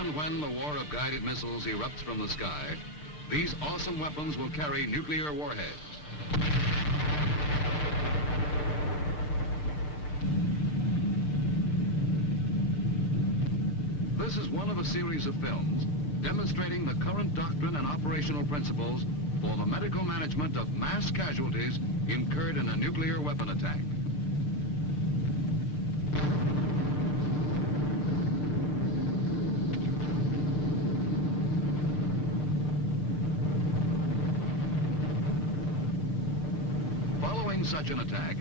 and when the war of guided missiles erupts from the sky, these awesome weapons will carry nuclear warheads. This is one of a series of films demonstrating the current doctrine and operational principles for the medical management of mass casualties incurred in a nuclear weapon attack. Following such an attack,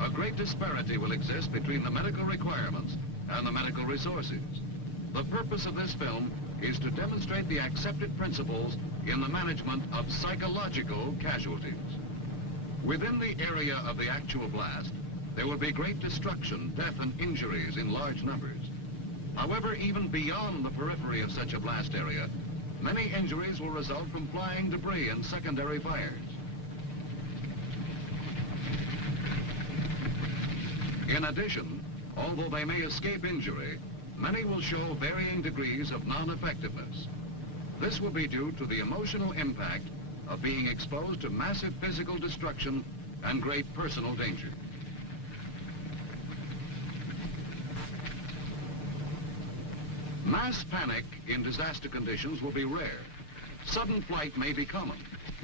a great disparity will exist between the medical requirements and the medical resources. The purpose of this film is to demonstrate the accepted principles in the management of psychological casualties. Within the area of the actual blast, there will be great destruction, death, and injuries in large numbers. However, even beyond the periphery of such a blast area, many injuries will result from flying debris and secondary fires. In addition, although they may escape injury, many will show varying degrees of non-effectiveness. This will be due to the emotional impact of being exposed to massive physical destruction and great personal danger. Mass panic in disaster conditions will be rare. Sudden flight may be common,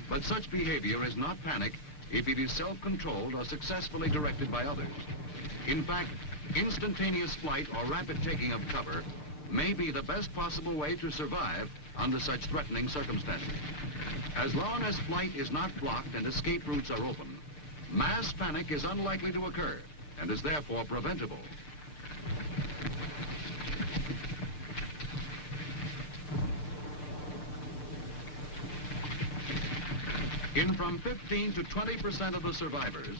but such behavior is not panic if it is self-controlled or successfully directed by others. In fact, instantaneous flight or rapid taking of cover may be the best possible way to survive under such threatening circumstances. As long as flight is not blocked and escape routes are open, mass panic is unlikely to occur and is therefore preventable. In from 15 to 20% of the survivors,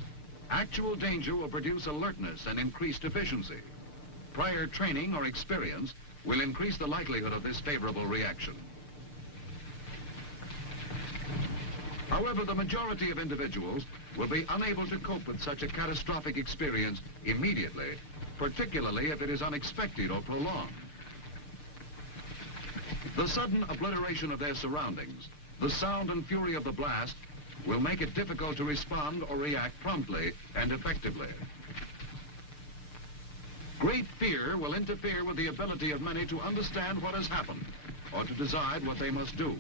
actual danger will produce alertness and increased efficiency. Prior training or experience will increase the likelihood of this favorable reaction. However, the majority of individuals will be unable to cope with such a catastrophic experience immediately, particularly if it is unexpected or prolonged. The sudden obliteration of their surroundings, the sound and fury of the blast, will make it difficult to respond or react promptly and effectively. Great fear will interfere with the ability of many to understand what has happened or to decide what they must do.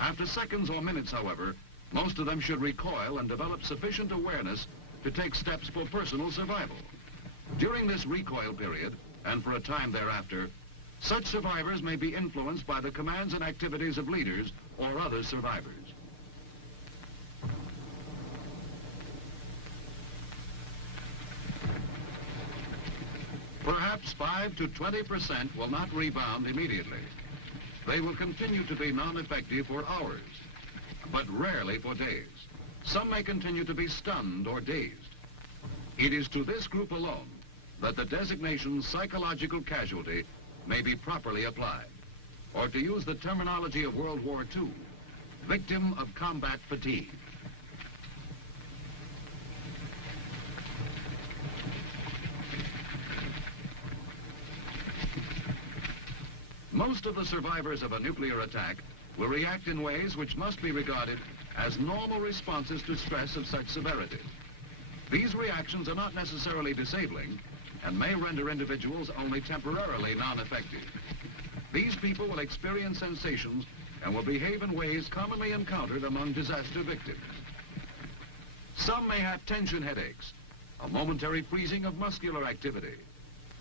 After seconds or minutes, however, most of them should recoil and develop sufficient awareness to take steps for personal survival. During this recoil period, and for a time thereafter, such survivors may be influenced by the commands and activities of leaders or other survivors. Perhaps 5 to 20% will not rebound immediately. They will continue to be non-effective for hours, but rarely for days. Some may continue to be stunned or dazed. It is to this group alone that the designation psychological casualty may be properly applied, or to use the terminology of World War II, victim of combat fatigue. Most of the survivors of a nuclear attack will react in ways which must be regarded as normal responses to stress of such severity. These reactions are not necessarily disabling and may render individuals only temporarily non-effective. These people will experience sensations and will behave in ways commonly encountered among disaster victims. Some may have tension headaches, a momentary freezing of muscular activity,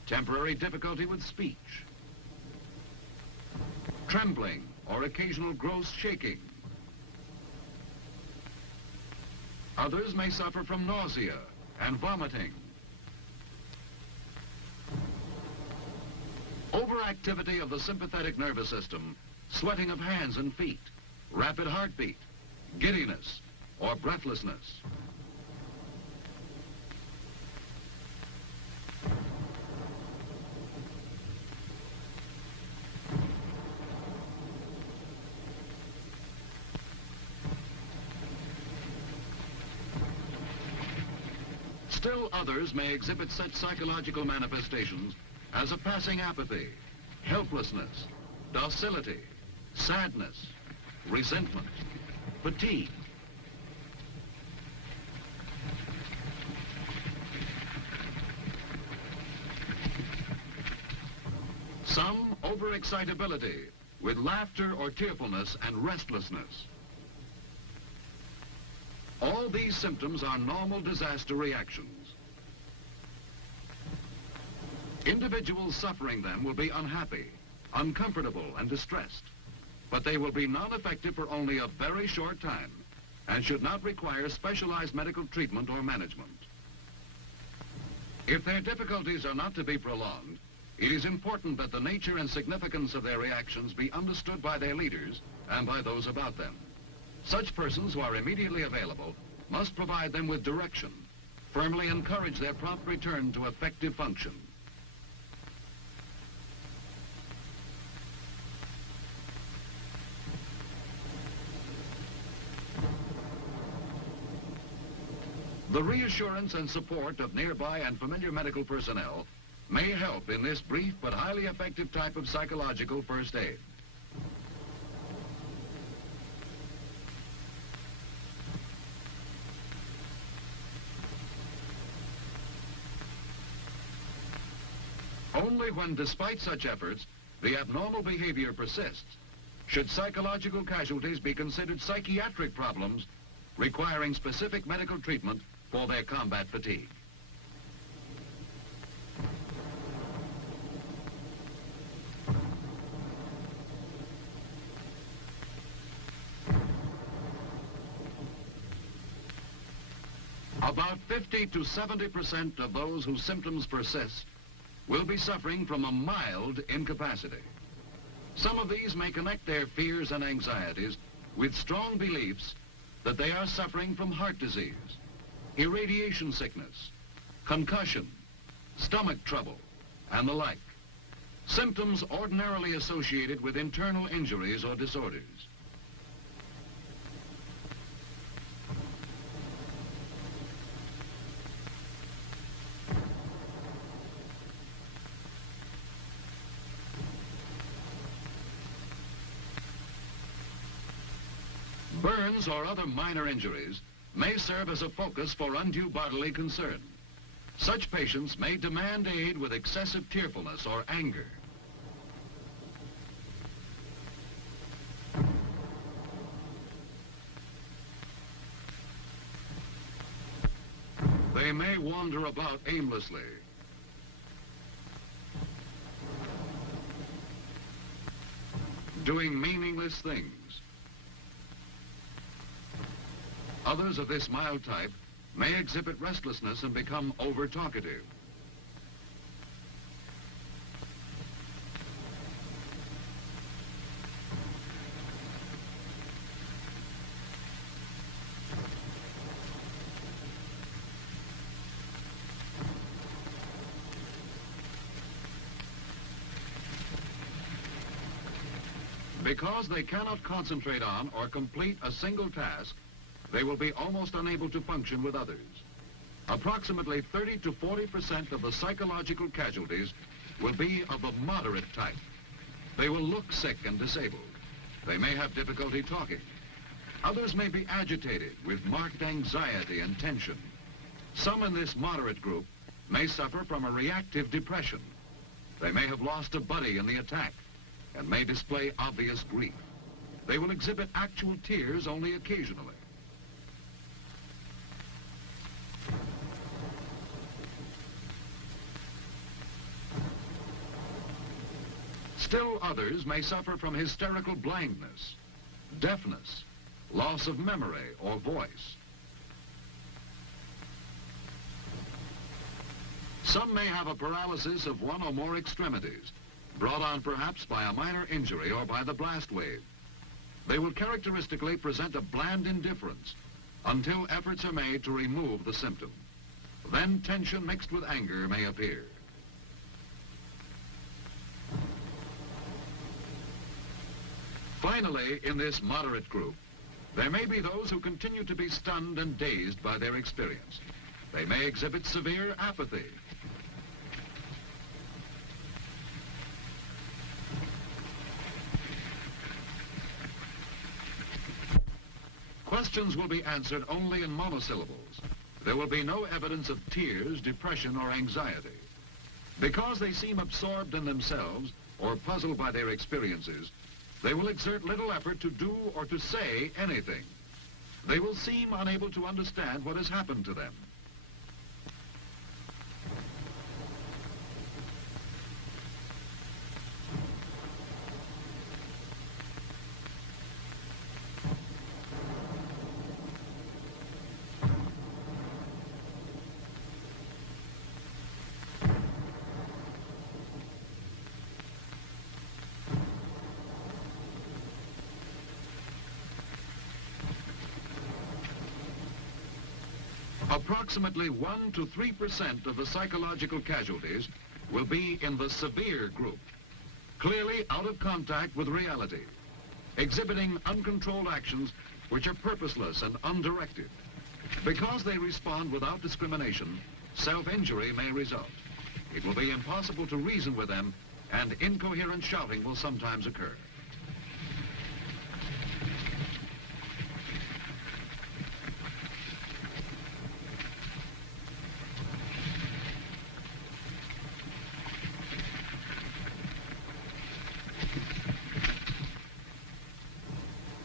temporary difficulty with speech, trembling, or occasional gross shaking. Others may suffer from nausea and vomiting. Overactivity of the sympathetic nervous system, sweating of hands and feet, rapid heartbeat, giddiness, or breathlessness. Still others may exhibit such psychological manifestations as a passing apathy, helplessness, docility, sadness, resentment, fatigue. Some overexcitability with laughter or tearfulness and restlessness. All these symptoms are normal disaster reactions. Individuals suffering them will be unhappy, uncomfortable, and distressed, but they will be non-effective for only a very short time and should not require specialized medical treatment or management. If their difficulties are not to be prolonged, it is important that the nature and significance of their reactions be understood by their leaders and by those about them. Such persons who are immediately available must provide them with direction, firmly encourage their prompt return to effective function. The reassurance and support of nearby and familiar medical personnel may help in this brief but highly effective type of psychological first aid. Only when, despite such efforts, the abnormal behavior persists, should psychological casualties be considered psychiatric problems requiring specific medical treatment for their combat fatigue. About 50 to 70% of those whose symptoms persist will be suffering from a mild incapacity. Some of these may connect their fears and anxieties with strong beliefs that they are suffering from heart disease, irradiation sickness, concussion, stomach trouble, and the like. Symptoms ordinarily associated with internal injuries or disorders. Burns or other minor injuries may serve as a focus for undue bodily concern. Such patients may demand aid with excessive tearfulness or anger. They may wander about aimlessly. Doing meaningless things. Others of this mild type may exhibit restlessness and become over-talkative. Because they cannot concentrate on or complete a single task, they will be almost unable to function with others. Approximately 30 to 40% of the psychological casualties will be of the moderate type. They will look sick and disabled. They may have difficulty talking. Others may be agitated with marked anxiety and tension. Some in this moderate group may suffer from a reactive depression. They may have lost a buddy in the attack and may display obvious grief. They will exhibit actual tears only occasionally. Still others may suffer from hysterical blindness, deafness, loss of memory or voice. Some may have a paralysis of one or more extremities, brought on perhaps by a minor injury or by the blast wave. They will characteristically present a bland indifference until efforts are made to remove the symptom. Then tension mixed with anger may appear. Finally, in this moderate group, there may be those who continue to be stunned and dazed by their experience. They may exhibit severe apathy. Questions will be answered only in monosyllables. There will be no evidence of tears, depression, or anxiety. Because they seem absorbed in themselves or puzzled by their experiences, they will exert little effort to do or to say anything. They will seem unable to understand what has happened to them. Approximately 1 to 3% of the psychological casualties will be in the severe group, clearly out of contact with reality, exhibiting uncontrolled actions which are purposeless and undirected. Because they respond without discrimination, self-injury may result. It will be impossible to reason with them, and incoherent shouting will sometimes occur.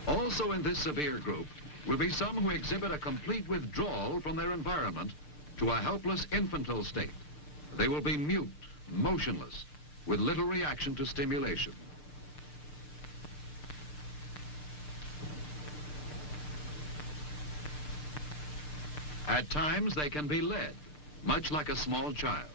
Also in this severe group will be some who exhibit a complete withdrawal from their environment to a helpless infantile state. They will be mute, motionless, with little reaction to stimulation. At times they can be led, much like a small child.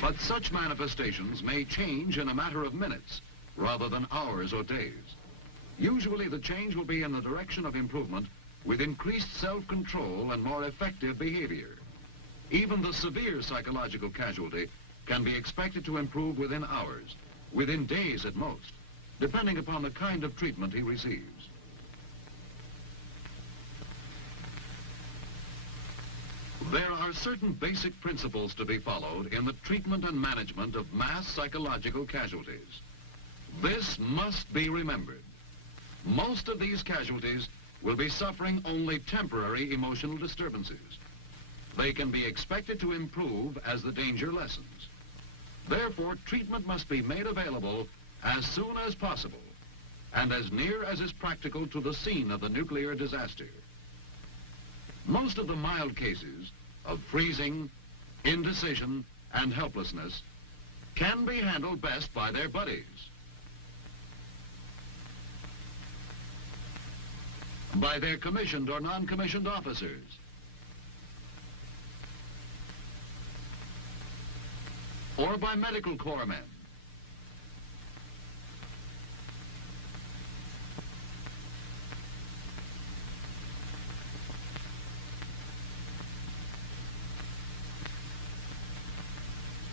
But such manifestations may change in a matter of minutes, rather than hours or days. Usually the change will be in the direction of improvement with increased self-control and more effective behavior. Even the severe psychological casualty can be expected to improve within hours, within days at most, depending upon the kind of treatment he receives. There are certain basic principles to be followed in the treatment and management of mass psychological casualties. This must be remembered. Most of these casualties will be suffering only temporary emotional disturbances. They can be expected to improve as the danger lessens. Therefore, treatment must be made available as soon as possible and as near as is practical to the scene of the nuclear disaster. Most of the mild cases of freezing, indecision, and helplessness can be handled best by their buddies. By their commissioned or non-commissioned officers. Or by medical corps men.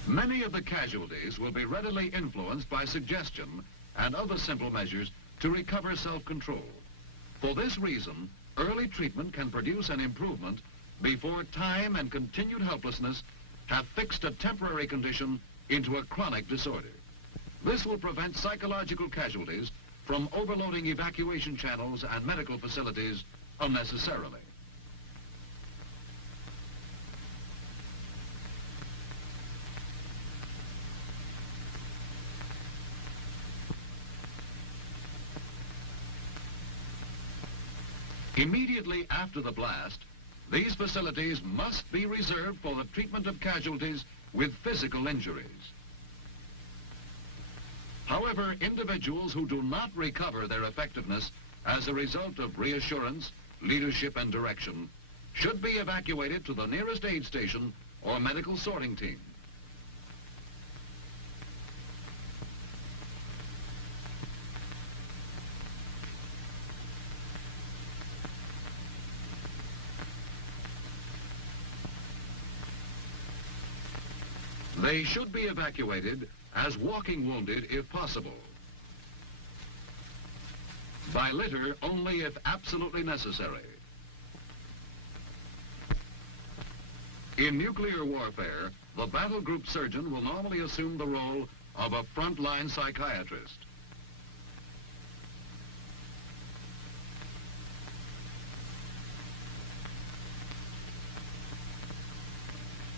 Many of the casualties will be readily influenced by suggestion and other simple measures to recover self-control. For this reason, early treatment can produce an improvement before time and continued helplessness have fixed a temporary condition into a chronic disorder. This will prevent psychological casualties from overloading evacuation channels and medical facilities unnecessarily. Immediately after the blast, these facilities must be reserved for the treatment of casualties with physical injuries. However, individuals who do not recover their effectiveness as a result of reassurance, leadership, and direction should be evacuated to the nearest aid station or medical sorting team. They should be evacuated as walking wounded if possible. By litter only if absolutely necessary. In nuclear warfare, the battle group surgeon will normally assume the role of a frontline psychiatrist.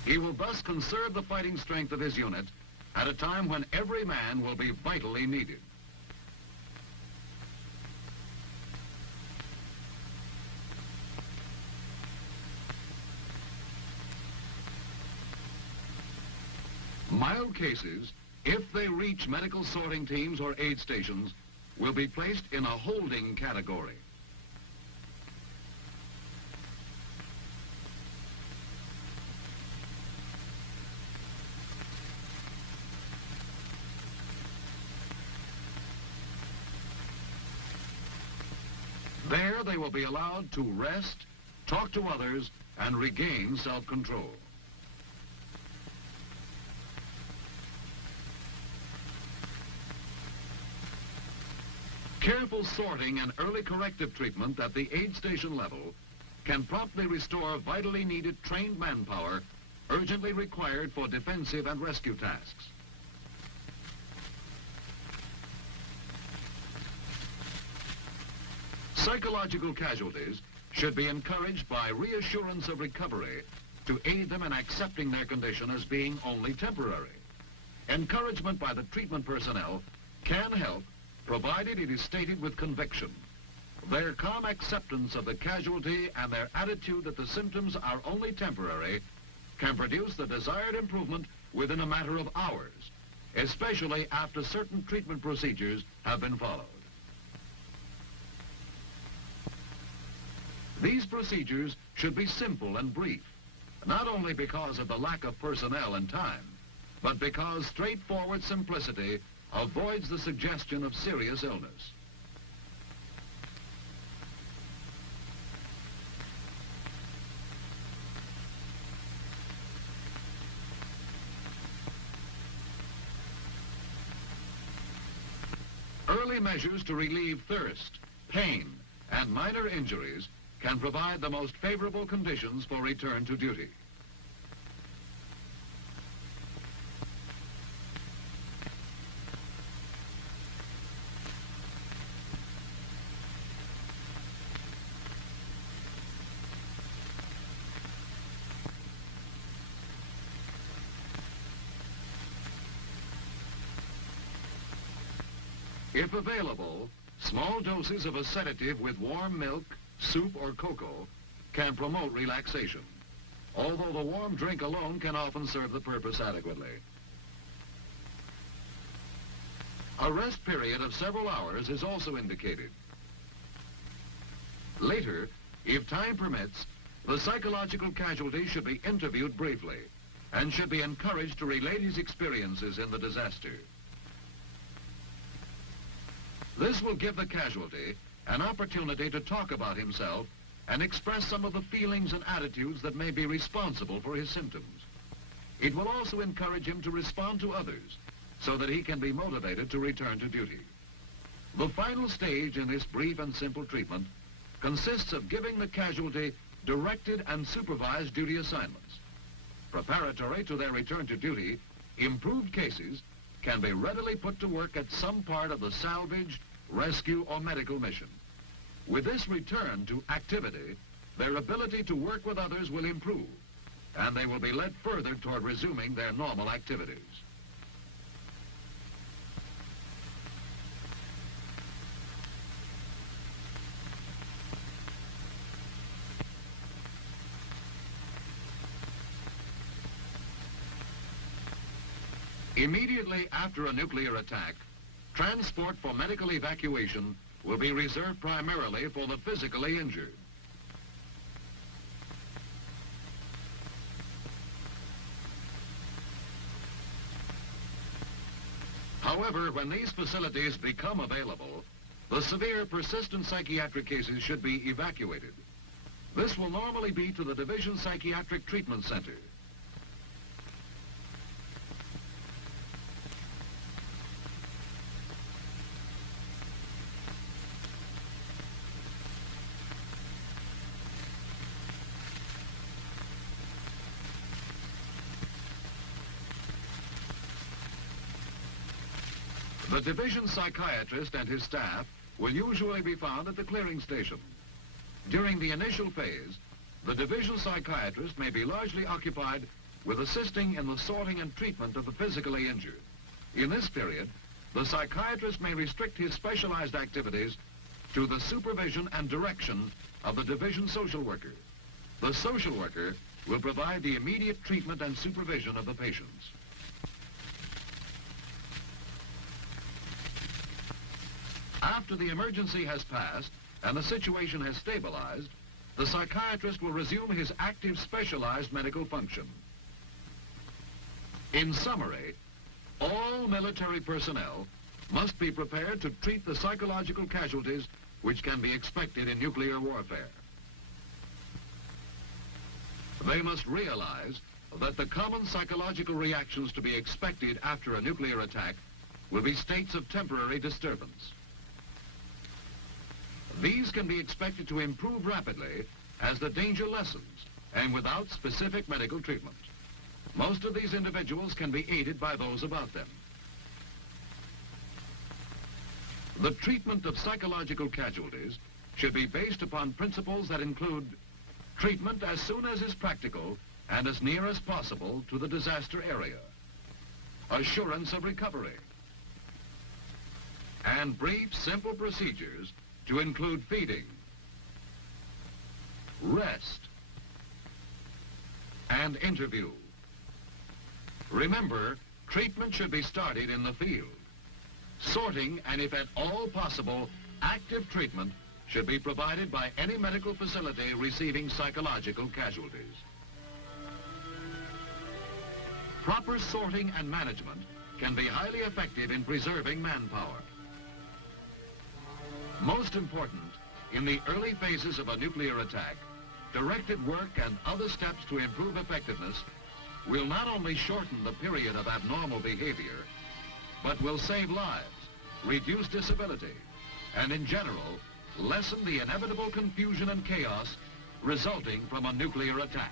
He will thus conserve the fighting strength of his unit at a time when every man will be vitally needed. Mild cases, if they reach medical sorting teams or aid stations, will be placed in a holding category. There they will be allowed to rest, talk to others, and regain self-control. Careful sorting and early corrective treatment at the aid station level can promptly restore vitally needed trained manpower urgently required for defensive and rescue tasks. Psychological casualties should be encouraged by reassurance of recovery to aid them in accepting their condition as being only temporary. Encouragement by the treatment personnel can help, provided it is stated with conviction. Their calm acceptance of the casualty and their attitude that the symptoms are only temporary can produce the desired improvement within a matter of hours, especially after certain treatment procedures have been followed. These procedures should be simple and brief, not only because of the lack of personnel and time, but because straightforward simplicity avoids the suggestion of serious illness. Early measures to relieve thirst, pain, and minor injuries can provide the most favorable conditions for return to duty. If available, small doses of a sedative with warm milk, soup, or cocoa can promote relaxation, although the warm drink alone can often serve the purpose adequately. A rest period of several hours is also indicated. Later, if time permits, the psychological casualty should be interviewed briefly and should be encouraged to relate his experiences in the disaster. This will give the casualty an opportunity to talk about himself and express some of the feelings and attitudes that may be responsible for his symptoms. It will also encourage him to respond to others so that he can be motivated to return to duty. The final stage in this brief and simple treatment consists of giving the casualty directed and supervised duty assignments. Preparatory to their return to duty, improved cases can be readily put to work at some part of the salvage, rescue, or medical mission. With this return to activity, their ability to work with others will improve, and they will be led further toward resuming their normal activities. Immediately after a nuclear attack, transport for medical evacuation will be reserved primarily for the physically injured. However, when these facilities become available, the severe persistent psychiatric cases should be evacuated. This will normally be to the Division Psychiatric Treatment Center. The division psychiatrist and his staff will usually be found at the clearing station. During the initial phase, the division psychiatrist may be largely occupied with assisting in the sorting and treatment of the physically injured. In this period, the psychiatrist may restrict his specialized activities to the supervision and direction of the division social worker. The social worker will provide the immediate treatment and supervision of the patients. After the emergency has passed and the situation has stabilized, the psychiatrist will resume his active specialized medical function. In summary, all military personnel must be prepared to treat the psychological casualties which can be expected in nuclear warfare. They must realize that the common psychological reactions to be expected after a nuclear attack will be states of temporary disturbance. These can be expected to improve rapidly as the danger lessens and without specific medical treatment. Most of these individuals can be aided by those about them. The treatment of psychological casualties should be based upon principles that include treatment as soon as is practical and as near as possible to the disaster area, assurance of recovery, and brief, simple procedures to include feeding, rest, and interview. Remember, treatment should be started in the field. Sorting, and if at all possible, active treatment should be provided by any medical facility receiving psychological casualties. Proper sorting and management can be highly effective in preserving manpower. Most important, in the early phases of a nuclear attack, directed work and other steps to improve effectiveness will not only shorten the period of abnormal behavior, but will save lives, reduce disability, and in general, lessen the inevitable confusion and chaos resulting from a nuclear attack.